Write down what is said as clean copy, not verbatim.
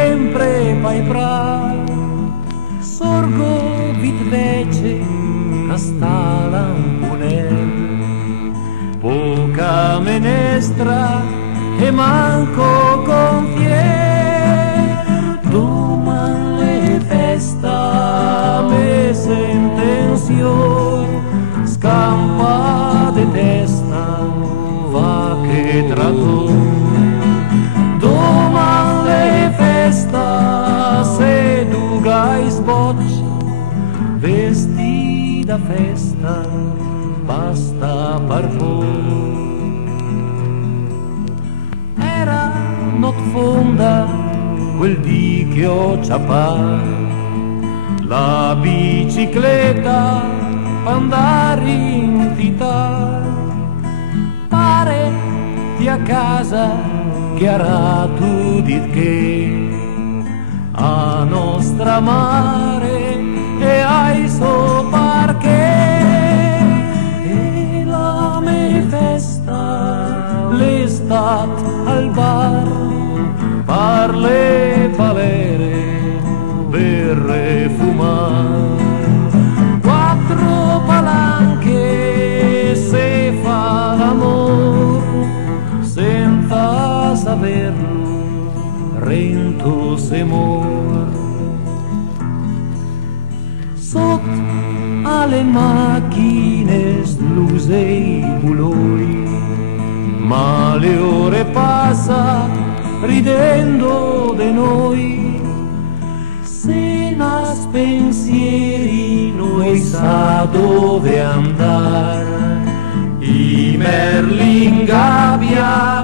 sempre pai pra sorgo vit vece casta lampunel poca menestra e manco confier duman le festa me sentenzio scampa de testa va che trato duman le festa se dugais boccia vesti da festa basta parfum era not fonda quel dì che ho ciapà la bicicletta andare in città pare ti a casa che ara tu dit che a nostra mare e ai so parche e la me festa l'estat al bar parle palere berre fumar quattro palanche se fa l'amor senza saperlo rento se mor sot alle macchine sluse i buloi ma le ore passa ridendo de noi se nas pensieri noi sa dove andar i merli in gabbia